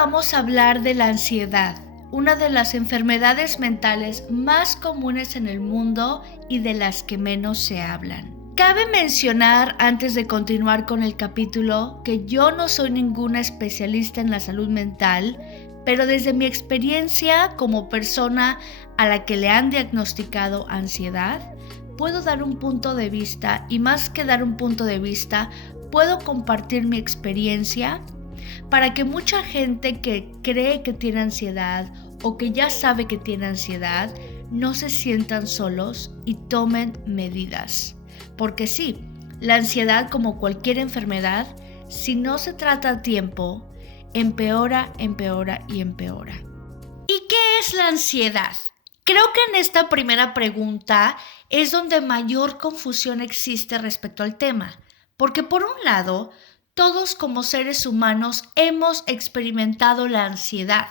vamos a hablar de la ansiedad, una de las enfermedades mentales más comunes en el mundo y de las que menos se hablan. Cabe mencionar, antes de continuar con el capítulo, que yo no soy ninguna especialista en la salud mental, pero desde mi experiencia como persona a la que le han diagnosticado ansiedad, puedo dar un punto de vista y más que dar un punto de vista, puedo compartir mi experiencia para que mucha gente que cree que tiene ansiedad o que ya sabe que tiene ansiedad no se sientan solos y tomen medidas. Porque sí, la ansiedad, como cualquier enfermedad, si no se trata a tiempo, empeora y empeora. ¿Y qué es la ansiedad? Creo que en esta primera pregunta es donde mayor confusión existe respecto al tema, porque por un lado, todos como seres humanos hemos experimentado la ansiedad,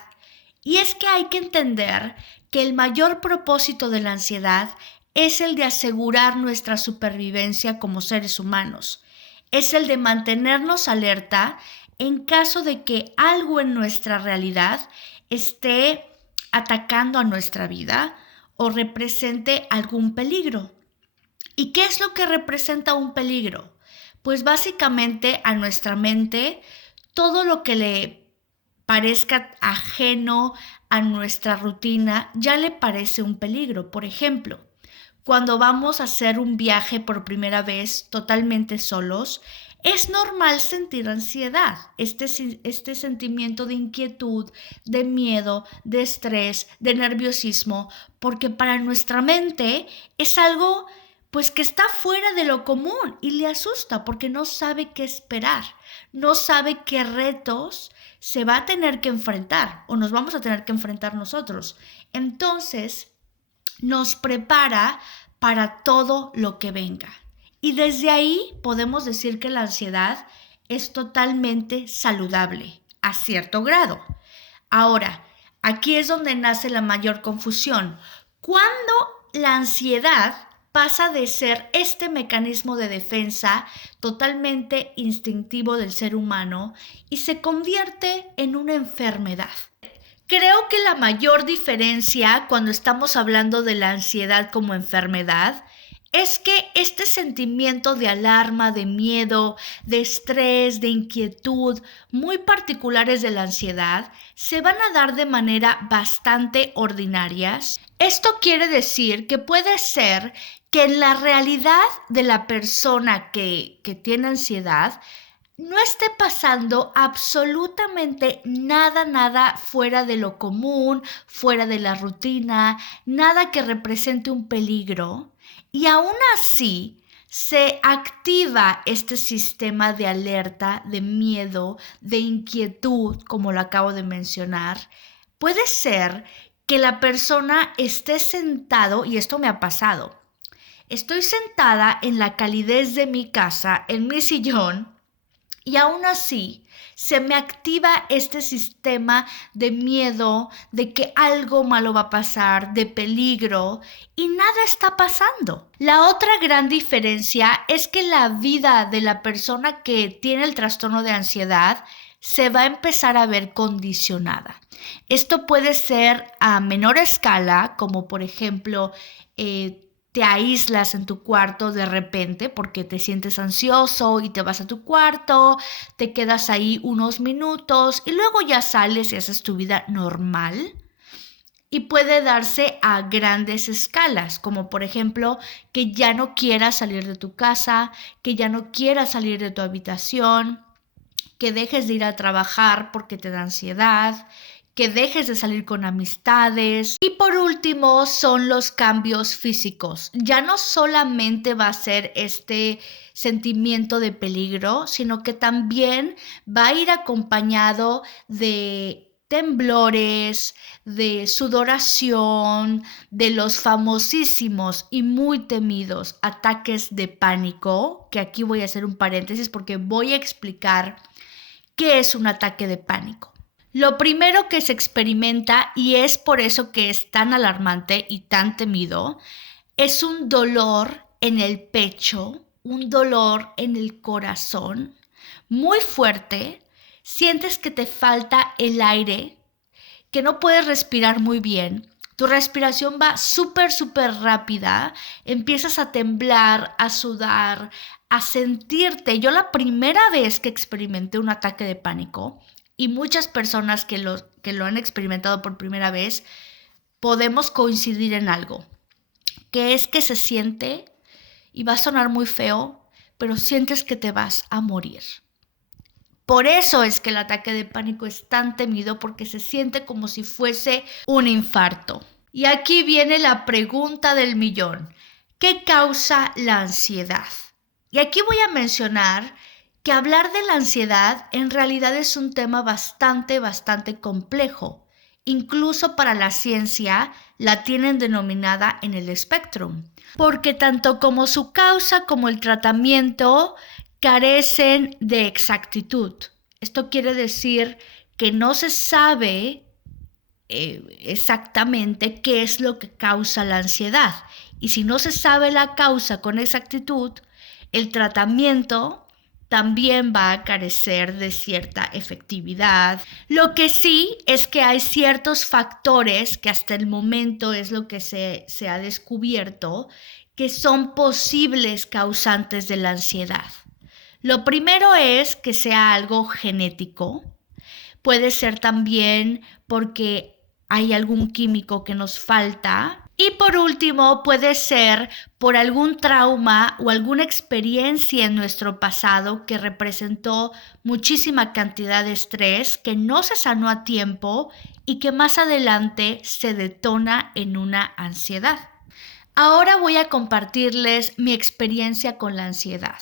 y es que hay que entender que el mayor propósito de la ansiedad es el de asegurar nuestra supervivencia como seres humanos, es el de mantenernos alerta en caso de que algo en nuestra realidad esté atacando a nuestra vida o represente algún peligro. ¿Y qué es lo que representa un peligro? Pues básicamente a nuestra mente todo lo que le parezca ajeno a nuestra rutina ya le parece un peligro. Por ejemplo, cuando vamos a hacer un viaje por primera vez totalmente solos, es normal sentir ansiedad, este sentimiento de inquietud, de miedo, de estrés, de nerviosismo, porque para nuestra mente es algo pues que está fuera de lo común y le asusta porque no sabe qué esperar, no sabe qué retos se va a tener que enfrentar o nos vamos a tener que enfrentar nosotros. Entonces, nos prepara para todo lo que venga. Y desde ahí podemos decir que la ansiedad es totalmente saludable, a cierto grado. Ahora, aquí es donde nace la mayor confusión. Cuando la ansiedad pasa de ser este mecanismo de defensa totalmente instintivo del ser humano y se convierte en una enfermedad. Creo que la mayor diferencia cuando estamos hablando de la ansiedad como enfermedad es que este sentimiento de alarma, de miedo, de estrés, de inquietud, muy particulares de la ansiedad, se van a dar de manera bastante ordinarias. Esto quiere decir que puede ser que en la realidad de la persona que tiene ansiedad, no esté pasando absolutamente nada fuera de lo común, fuera de la rutina, nada que represente un peligro. Y aún así se activa este sistema de alerta, de miedo, de inquietud, como lo acabo de mencionar. Puede ser que la persona esté sentado, y esto me ha pasado. Estoy sentada en la calidez de mi casa, en mi sillón, y aún así se me activa este sistema de miedo, de que algo malo va a pasar, de peligro, y nada está pasando. La otra gran diferencia es que la vida de la persona que tiene el trastorno de ansiedad se va a empezar a ver condicionada. Esto puede ser a menor escala, como por ejemplo, te aíslas en tu cuarto de repente porque te sientes ansioso y te vas a tu cuarto, te quedas ahí unos minutos y luego ya sales y haces tu vida normal. Y puede darse a grandes escalas, como por ejemplo que ya no quieras salir de tu casa, que ya no quieras salir de tu habitación, que dejes de ir a trabajar porque te da ansiedad, que dejes de salir con amistades. Y por último son los cambios físicos. Ya no solamente va a ser este sentimiento de peligro, sino que también va a ir acompañado de temblores, de sudoración, de los famosísimos y muy temidos ataques de pánico, que aquí voy a hacer un paréntesis porque voy a explicar qué es un ataque de pánico. Lo primero que se experimenta, y es por eso que es tan alarmante y tan temido, es un dolor en el pecho, un dolor en el corazón muy fuerte, sientes que te falta el aire, que no puedes respirar muy bien, tu respiración va súper rápida, empiezas a temblar, a sudar, a sentirte. Yo la primera vez que experimenté un ataque de pánico, y muchas personas que lo han experimentado por primera vez, podemos coincidir en algo, que es que se siente, y va a sonar muy feo, pero sientes que te vas a morir. Por eso es que el ataque de pánico es tan temido, porque se siente como si fuese un infarto. Y aquí viene la pregunta del millón. ¿Qué causa la ansiedad? Y aquí voy a mencionar que hablar de la ansiedad en realidad es un tema bastante complejo. Incluso para la ciencia la tienen denominada en el espectro, porque tanto como su causa como el tratamiento carecen de exactitud. Esto quiere decir que no se sabe exactamente qué es lo que causa la ansiedad. Y si no se sabe la causa con exactitud, el tratamiento también va a carecer de cierta efectividad. Lo que sí es que hay ciertos factores que hasta el momento es lo que se ha descubierto, que son posibles causantes de la ansiedad. Lo primero es que sea algo genético. Puede ser también porque hay algún químico que nos falta. Y por último, puede ser por algún trauma o alguna experiencia en nuestro pasado que representó muchísima cantidad de estrés que no se sanó a tiempo y que más adelante se detona en una ansiedad. Ahora voy a compartirles mi experiencia con la ansiedad.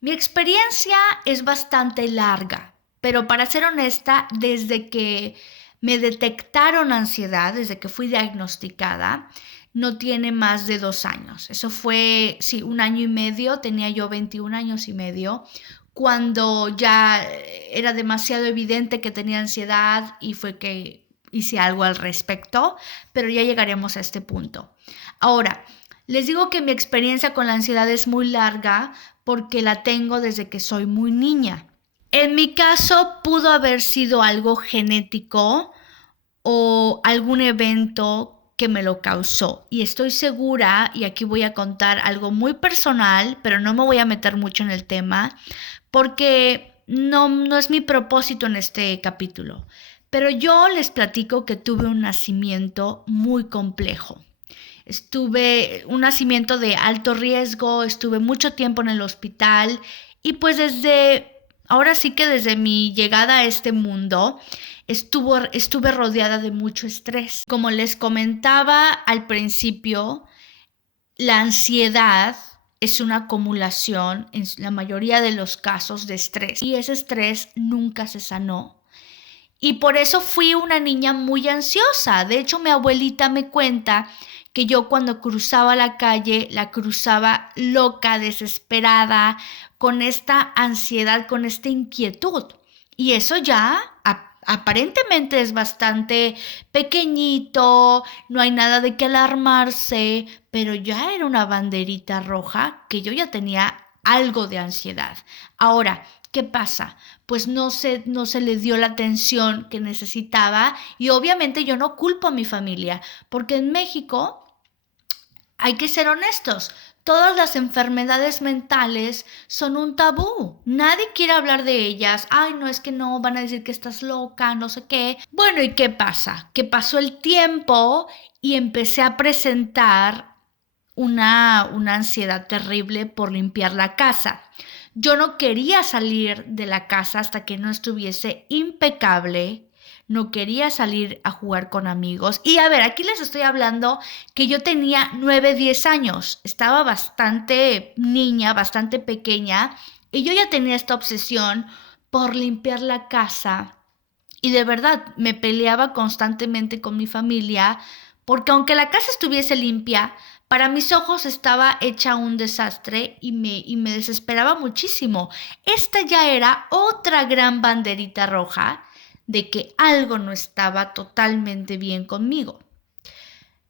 Mi experiencia es bastante larga, pero para ser honesta, desde que me detectaron ansiedad, desde que fui diagnosticada, no tiene más de 2 años. Eso fue, 1 año y medio, tenía yo 21 años y medio, cuando ya era demasiado evidente que tenía ansiedad y fue que hice algo al respecto, pero ya llegaremos a este punto. Ahora, les digo que mi experiencia con la ansiedad es muy larga porque la tengo desde que soy muy niña. En mi caso pudo haber sido algo genético o algún evento que me lo causó. Y estoy segura, y aquí voy a contar algo muy personal, pero no me voy a meter mucho en el tema porque no es mi propósito en este capítulo. Pero yo les platico que tuve un nacimiento muy complejo. Estuve un nacimiento de alto riesgo, estuve mucho tiempo en el hospital y pues ahora sí que desde mi llegada a este mundo estuve rodeada de mucho estrés. Como les comentaba al principio, la ansiedad es una acumulación en la mayoría de los casos de estrés y ese estrés nunca se sanó. Y por eso fui una niña muy ansiosa. De hecho, mi abuelita me cuenta que yo cuando cruzaba la calle, la cruzaba loca, desesperada, con esta ansiedad, con esta inquietud. Y eso ya aparentemente es bastante pequeñito, no hay nada de qué alarmarse, pero ya era una banderita roja que yo ya tenía algo de ansiedad. Ahora, ¿qué pasa? Pues no se le dio la atención que necesitaba y obviamente yo no culpo a mi familia, porque en México hay que ser honestos. Todas las enfermedades mentales son un tabú. Nadie quiere hablar de ellas. Ay, no, es que no, van a decir que estás loca, no sé qué. Bueno, ¿y qué pasa? Que pasó el tiempo y empecé a presentar una ansiedad terrible por limpiar la casa. Yo no quería salir de la casa hasta que no estuviese impecable. No quería salir a jugar con amigos. Y a ver, aquí les estoy hablando que yo tenía 9, 10 años. Estaba bastante niña, bastante pequeña. Y yo ya tenía esta obsesión por limpiar la casa. Y de verdad, me peleaba constantemente con mi familia. Porque aunque la casa estuviese limpia, para mis ojos estaba hecha un desastre y me desesperaba muchísimo. Esta ya era otra gran banderita roja de que algo no estaba totalmente bien conmigo.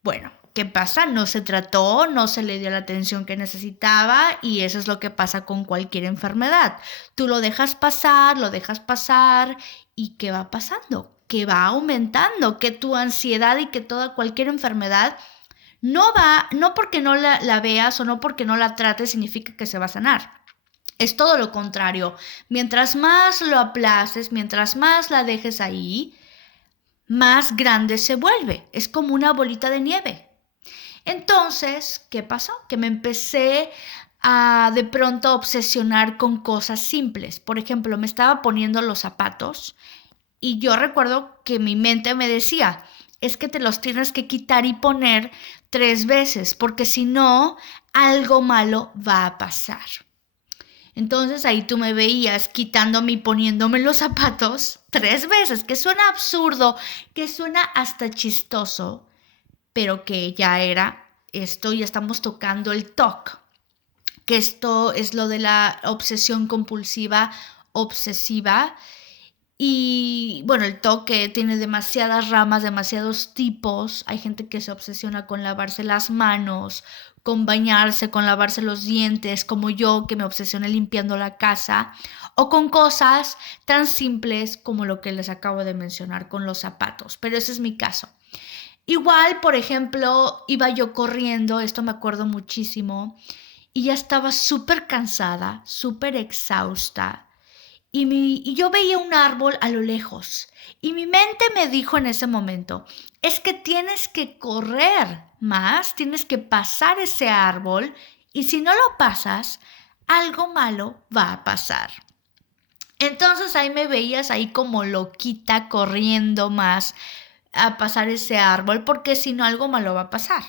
Bueno, ¿qué pasa? No se trató, no se le dio la atención que necesitaba y eso es lo que pasa con cualquier enfermedad. Tú lo dejas pasar y ¿qué va pasando? Que va aumentando, que tu ansiedad y que toda cualquier enfermedad no porque no la veas o no porque no la trates significa que se va a sanar. Es todo lo contrario. Mientras más lo aplaces, mientras más la dejes ahí, más grande se vuelve. Es como una bolita de nieve. Entonces, ¿qué pasó? Que me empecé a de pronto obsesionar con cosas simples. Por ejemplo, me estaba poniendo los zapatos y yo recuerdo que mi mente me decía, es que te los tienes que quitar y poner 3 veces, porque si no, algo malo va a pasar. Entonces ahí tú me veías quitándome y poniéndome los zapatos 3 veces, que suena absurdo, que suena hasta chistoso, pero que ya era esto, ya estamos tocando el TOC, que esto es lo de la obsesión compulsiva obsesiva. Y bueno, el TOC tiene demasiadas ramas, demasiados tipos. Hay gente que se obsesiona con lavarse las manos, con bañarse, con lavarse los dientes, como yo que me obsesioné limpiando la casa, o con cosas tan simples como lo que les acabo de mencionar con los zapatos. Pero ese es mi caso. Igual, por ejemplo, iba yo corriendo, esto me acuerdo muchísimo, y ya estaba súper cansada, súper exhausta. Y yo veía un árbol a lo lejos. Y mi mente me dijo en ese momento, es que tienes que correr más, tienes que pasar ese árbol. Y si no lo pasas, algo malo va a pasar. Entonces ahí me veías ahí como loquita corriendo más a pasar ese árbol porque si no algo malo va a pasar.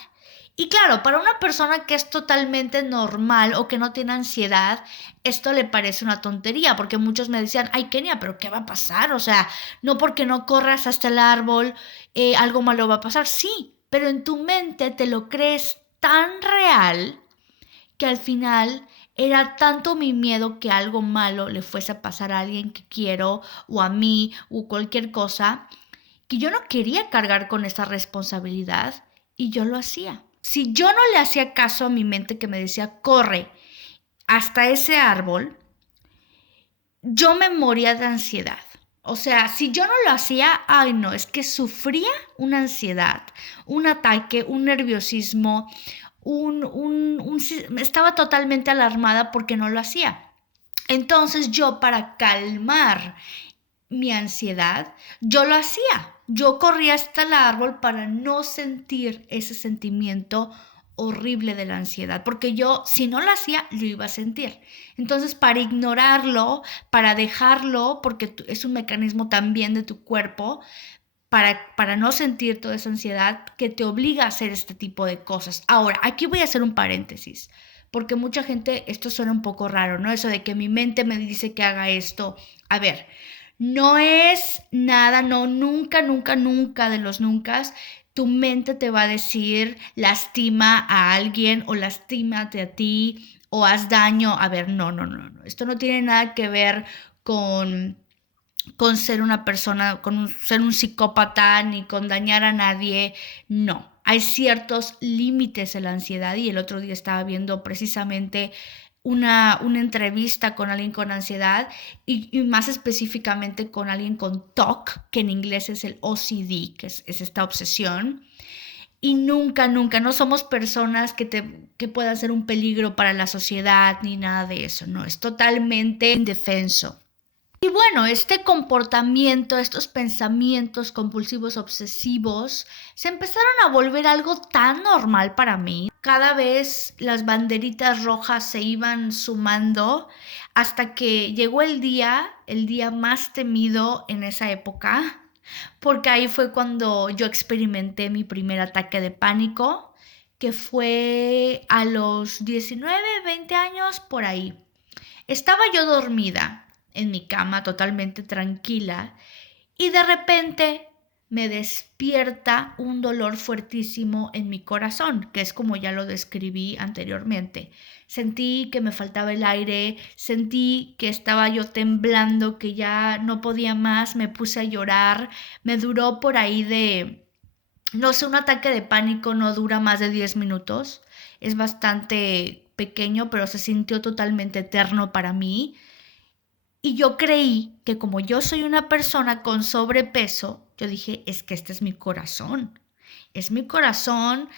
Y claro, para una persona que es totalmente normal o que no tiene ansiedad, esto le parece una tontería, porque muchos me decían, ay Kenia, pero ¿qué va a pasar? O sea, no porque no corras hasta el árbol, algo malo va a pasar. Sí, pero en tu mente te lo crees tan real que al final era tanto mi miedo que algo malo le fuese a pasar a alguien que quiero o a mí o cualquier cosa, que yo no quería cargar con esa responsabilidad y yo lo hacía. Si yo no le hacía caso a mi mente que me decía, corre hasta ese árbol, yo me moría de ansiedad. O sea, si yo no lo hacía, ay no, es que sufría una ansiedad, un ataque, un nerviosismo, estaba totalmente alarmada porque no lo hacía. Entonces yo para calmar mi ansiedad, yo lo hacía. Yo corría hasta el árbol para no sentir ese sentimiento horrible de la ansiedad, porque yo si no lo hacía, lo iba a sentir. Entonces, para ignorarlo, para dejarlo, porque es un mecanismo también de tu cuerpo, para no sentir toda esa ansiedad que te obliga a hacer este tipo de cosas. Ahora, aquí voy a hacer un paréntesis, porque mucha gente, esto suena un poco raro, ¿no? Eso de que mi mente me dice que haga esto. A ver, no es nada, no, nunca, nunca, nunca de los nunca. Tu mente te va a decir lastima a alguien o lastímate a ti o haz daño. A ver, no, no, no, no. Esto no tiene nada que ver con ser una persona, ser un psicópata, ni con dañar a nadie, no. Hay ciertos límites en la ansiedad y el otro día estaba viendo precisamente una entrevista con alguien con ansiedad y más específicamente con alguien con TOC, que en inglés es el OCD, que es esta obsesión. Y nunca, nunca, no somos personas que puedan ser un peligro para la sociedad ni nada de eso, no, es totalmente indefenso. Y bueno, este comportamiento, estos pensamientos compulsivos obsesivos, se empezaron a volver algo tan normal para mí. Cada vez las banderitas rojas se iban sumando hasta que llegó el día más temido en esa época, porque ahí fue cuando yo experimenté mi primer ataque de pánico, que fue a los 19, 20 años por ahí. Estaba yo dormida en mi cama totalmente tranquila y de repente me despierta un dolor fuertísimo en mi corazón, que es como ya lo describí anteriormente. Sentí que me faltaba el aire, sentí que estaba yo temblando, que ya no podía más, me puse a llorar, me duró por ahí de No sé, un ataque de pánico no dura más de 10 minutos. Es bastante pequeño, pero se sintió totalmente eterno para mí. Y yo creí que como yo soy una persona con sobrepeso, yo dije, es que este es mi corazón. Es mi corazón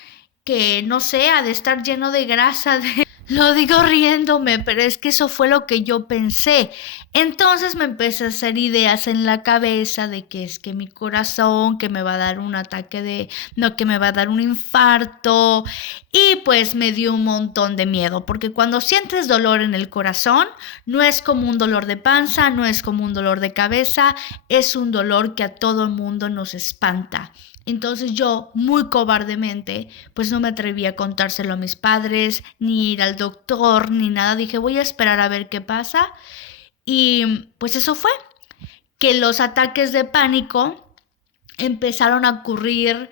que, no sé, ha de estar lleno de grasa. Lo digo riéndome, pero es que eso fue lo que yo pensé. Entonces me empecé a hacer ideas en la cabeza de que es que mi corazón, que me va a dar un ataque de, no, que me va a dar un infarto. Y pues me dio un montón de miedo, porque cuando sientes dolor en el corazón, no es como un dolor de panza, no es como un dolor de cabeza, es un dolor que a todo el mundo nos espanta. Entonces yo, muy cobardemente, pues no me atreví a contárselo a mis padres, ni ir al doctor, ni nada. Dije, voy a esperar a ver qué pasa. Y pues eso fue, que los ataques de pánico empezaron a ocurrir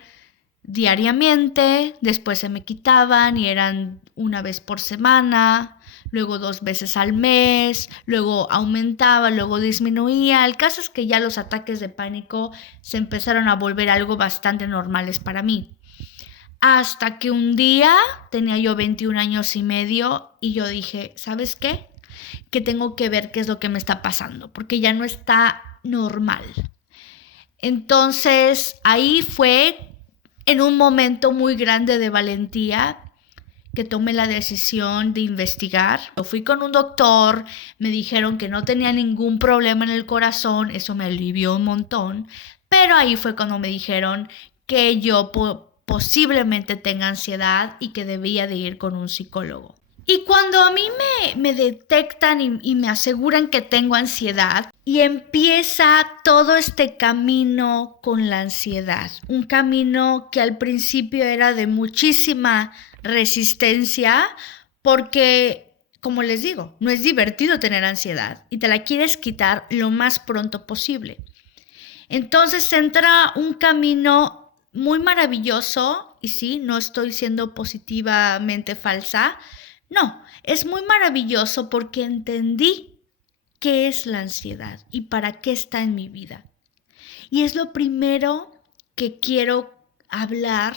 diariamente, después se me quitaban y eran una vez por semana, luego 2 veces al mes, luego aumentaba, luego disminuía. El caso es que ya los ataques de pánico se empezaron a volver algo bastante normales para mí. Hasta que un día tenía yo 21 años y medio y yo dije, ¿sabes qué? Que tengo que ver qué es lo que me está pasando, porque ya no está normal. Entonces ahí fue en un momento muy grande de valentía que tomé la decisión de investigar. Yo fui con un doctor, me dijeron que no tenía ningún problema en el corazón, eso me alivió un montón, pero ahí fue cuando me dijeron que yo posiblemente tenga ansiedad y que debía de ir con un psicólogo. Y cuando a mí me detectan y me aseguran que tengo ansiedad, y empieza todo este camino con la ansiedad, un camino que al principio era de muchísima resistencia, porque, como les digo, no es divertido tener ansiedad y te la quieres quitar lo más pronto posible. Entonces entra un camino muy maravilloso, y sí, no estoy siendo positivamente falsa, no, es muy maravilloso porque entendí qué es la ansiedad y para qué está en mi vida. Y es lo primero que quiero hablar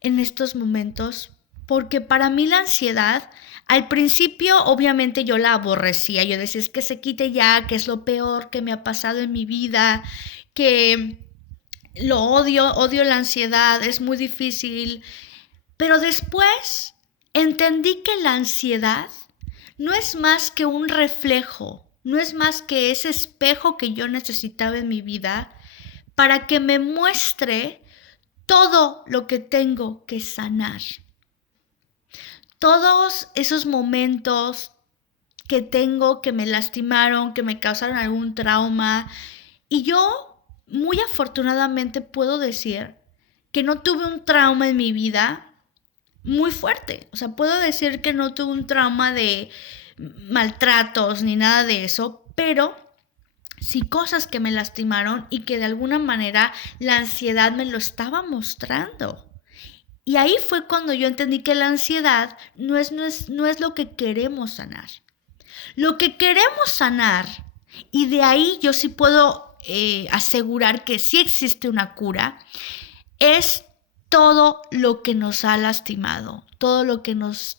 en estos momentos, porque para mí la ansiedad, al principio obviamente yo la aborrecía, yo decía, es que se quite ya, que es lo peor que me ha pasado en mi vida, que lo odio la ansiedad, es muy difícil, pero después entendí que la ansiedad no es más que un reflejo, no es más que ese espejo que yo necesitaba en mi vida para que me muestre todo lo que tengo que sanar. Todos esos momentos que tengo que me lastimaron, que me causaron algún trauma. Y yo, muy afortunadamente, puedo decir que no tuve un trauma en mi vida muy fuerte. O sea, puedo decir que no tuve un trauma de maltratos ni nada de eso, pero sí cosas que me lastimaron y que de alguna manera la ansiedad me lo estaba mostrando. Y ahí fue cuando yo entendí que la ansiedad no es lo que queremos sanar. Lo que queremos sanar, y de ahí yo sí puedo asegurar que sí existe una cura, es todo lo que nos ha lastimado, todo lo que nos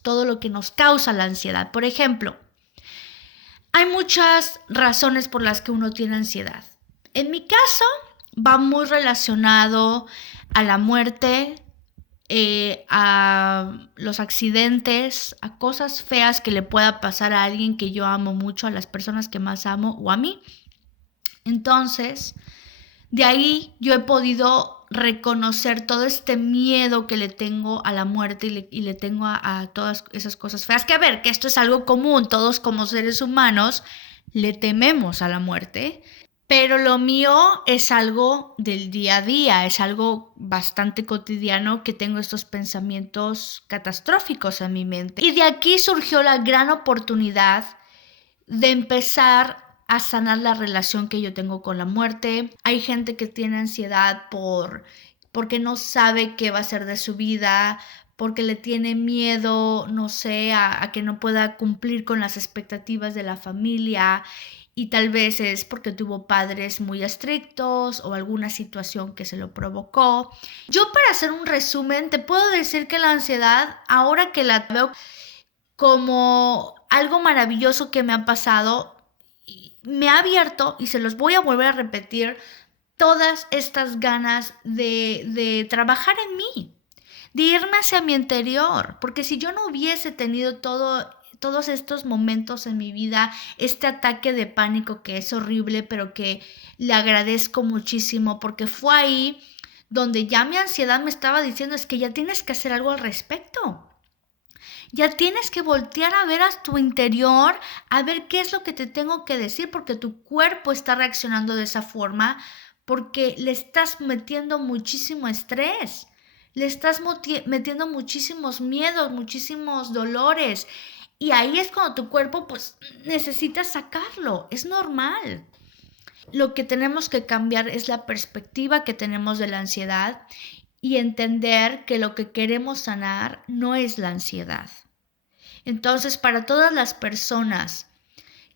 causa la ansiedad. Por ejemplo, hay muchas razones por las que uno tiene ansiedad. En mi caso, va muy relacionado a la muerte, a los accidentes, a cosas feas que le pueda pasar a alguien que yo amo mucho, a las personas que más amo o a mí. Entonces, de ahí yo he podido reconocer todo este miedo que le tengo a la muerte y le tengo a todas esas cosas feas. Que a ver, que esto es algo común, todos como seres humanos le tememos a la muerte, pero lo mío es algo del día a día, es algo bastante cotidiano que tengo estos pensamientos catastróficos en mi mente. Y de aquí surgió la gran oportunidad de empezar a sanar la relación que yo tengo con la muerte. Hay gente que tiene ansiedad porque no sabe qué va a ser de su vida, porque le tiene miedo, no sé, a que no pueda cumplir con las expectativas de la familia. y tal vez es porque tuvo padres muy estrictos o alguna situación que se lo provocó. Yo, para hacer un resumen, te puedo decir que la ansiedad, ahora que la veo como algo maravilloso que me ha pasado, me ha abierto, y se los voy a volver a repetir, todas estas ganas de trabajar en mí, de irme hacia mi interior, porque si yo no hubiese tenido todos estos momentos en mi vida, este ataque de pánico que es horrible, pero que le agradezco muchísimo, porque fue ahí donde ya mi ansiedad me estaba diciendo, es que ya tienes que hacer algo al respecto. Ya tienes que voltear a ver a tu interior, a ver qué es lo que te tengo que decir, porque tu cuerpo está reaccionando de esa forma, porque le estás metiendo muchísimo estrés, le estás metiendo muchísimos miedos, muchísimos dolores. Y ahí es cuando tu cuerpo pues necesita sacarlo, es normal. Lo que tenemos que cambiar es la perspectiva que tenemos de la ansiedad y entender que lo que queremos sanar no es la ansiedad. Entonces, para todas las personas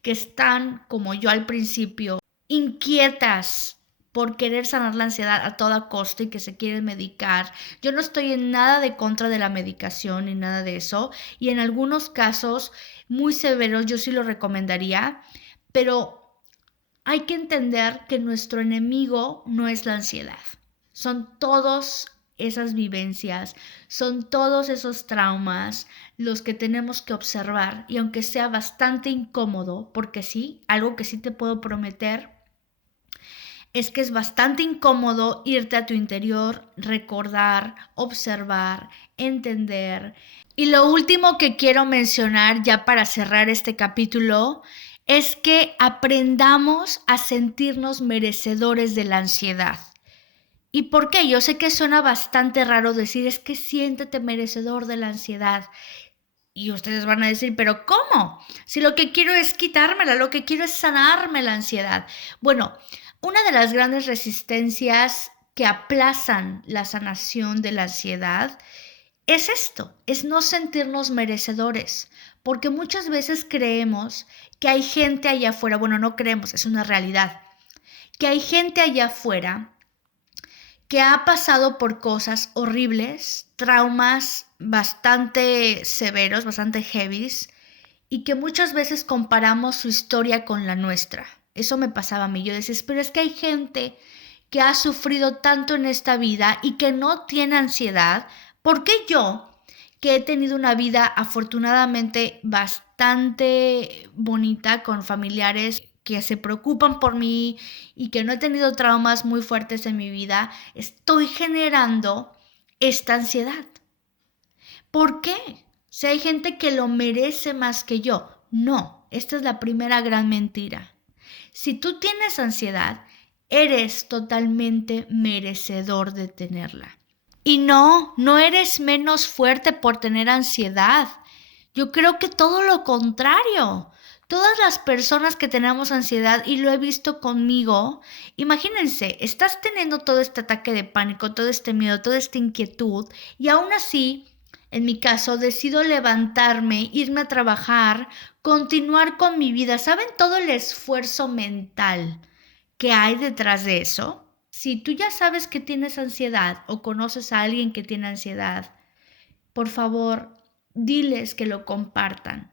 que están, como yo al principio, inquietas por querer sanar la ansiedad a toda costa y que se quieren medicar, yo no estoy en nada de contra de la medicación ni nada de eso, y en algunos casos muy severos yo sí lo recomendaría, pero hay que entender que nuestro enemigo no es la ansiedad. Son todas esas vivencias, son todos esos traumas los que tenemos que observar, y aunque sea bastante incómodo, porque sí, algo que sí te puedo prometer es que es bastante incómodo irte a tu interior, recordar, observar, entender. Y lo último que quiero mencionar ya para cerrar este capítulo es que aprendamos a sentirnos merecedores de la ansiedad. ¿Y por qué? Yo sé que suena bastante raro decir, es que siéntete merecedor de la ansiedad. Y ustedes van a decir, ¿pero cómo? Si lo que quiero es quitármela, lo que quiero es sanarme la ansiedad. Bueno, una de las grandes resistencias que aplazan la sanación de la ansiedad es esto, es no sentirnos merecedores, porque muchas veces creemos que hay gente allá afuera, bueno, no creemos, es una realidad, que hay gente allá afuera que ha pasado por cosas horribles, traumas bastante severos, bastante heavies, y que muchas veces comparamos su historia con la nuestra. Eso me pasaba a mí. Yo decía, pero es que hay gente que ha sufrido tanto en esta vida y que no tiene ansiedad. ¿Por qué yo, que he tenido una vida afortunadamente bastante bonita con familiares que se preocupan por mí y que no he tenido traumas muy fuertes en mi vida, estoy generando esta ansiedad? ¿Por qué? Si hay gente que lo merece más que yo. No, esta es la primera gran mentira. Si tú tienes ansiedad, eres totalmente merecedor de tenerla. Y no eres menos fuerte por tener ansiedad. Yo creo que todo lo contrario. Todas las personas que tenemos ansiedad, y lo he visto conmigo, imagínense, estás teniendo todo este ataque de pánico, todo este miedo, toda esta inquietud, y aún así, en mi caso, decido levantarme, irme a trabajar, continuar con mi vida. ¿Saben todo el esfuerzo mental que hay detrás de eso? Si tú ya sabes que tienes ansiedad o conoces a alguien que tiene ansiedad, por favor, diles que lo compartan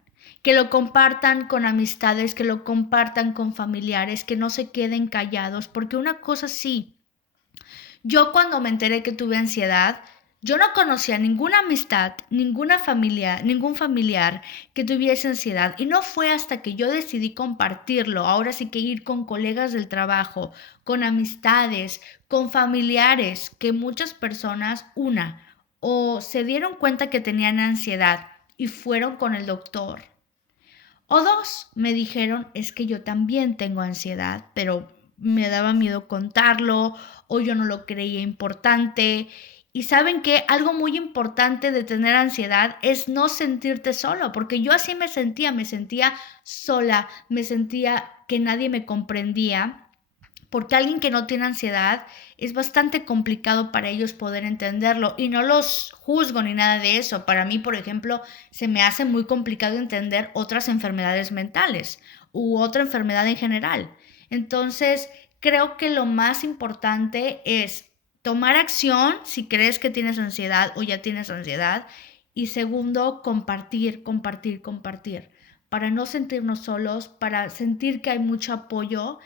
con amistades, que lo compartan con familiares, que no se queden callados, porque una cosa sí, yo cuando me enteré que tuve ansiedad, yo no conocía ninguna amistad, ninguna familia, ningún familiar que tuviese ansiedad, y no fue hasta que yo decidí compartirlo, ahora sí que ir con colegas del trabajo, con amistades, con familiares, que muchas personas, o se dieron cuenta que tenían ansiedad y fueron con el doctor, o dos, me dijeron, es que yo también tengo ansiedad, pero me daba miedo contarlo o yo no lo creía importante. Y saben que algo muy importante de tener ansiedad es no sentirte solo, porque yo así me sentía sola, me sentía que nadie me comprendía, porque alguien que no tiene ansiedad es bastante complicado para ellos poder entenderlo, y no los juzgo ni nada de eso. Para mí, por ejemplo, se me hace muy complicado entender otras enfermedades mentales u otra enfermedad en general. Entonces, creo que lo más importante es tomar acción si crees que tienes ansiedad o ya tienes ansiedad. Y segundo, compartir, para no sentirnos solos, para sentir que hay mucho apoyo.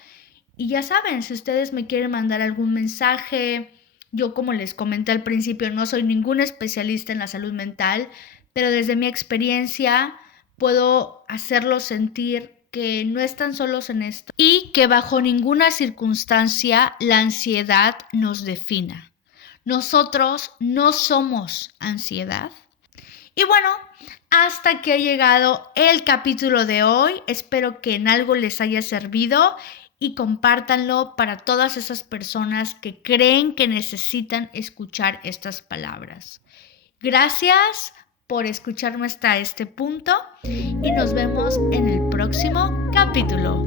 Y ya saben, si ustedes me quieren mandar algún mensaje, yo como les comenté al principio, no soy ningún especialista en la salud mental, pero desde mi experiencia puedo hacerlos sentir que no están solos en esto y que bajo ninguna circunstancia la ansiedad nos defina. Nosotros no somos ansiedad. Y bueno, hasta aquí ha llegado el capítulo de hoy. Espero que en algo les haya servido y compártanlo para todas esas personas que creen que necesitan escuchar estas palabras. Gracias por escucharme hasta este punto y nos vemos en el próximo capítulo.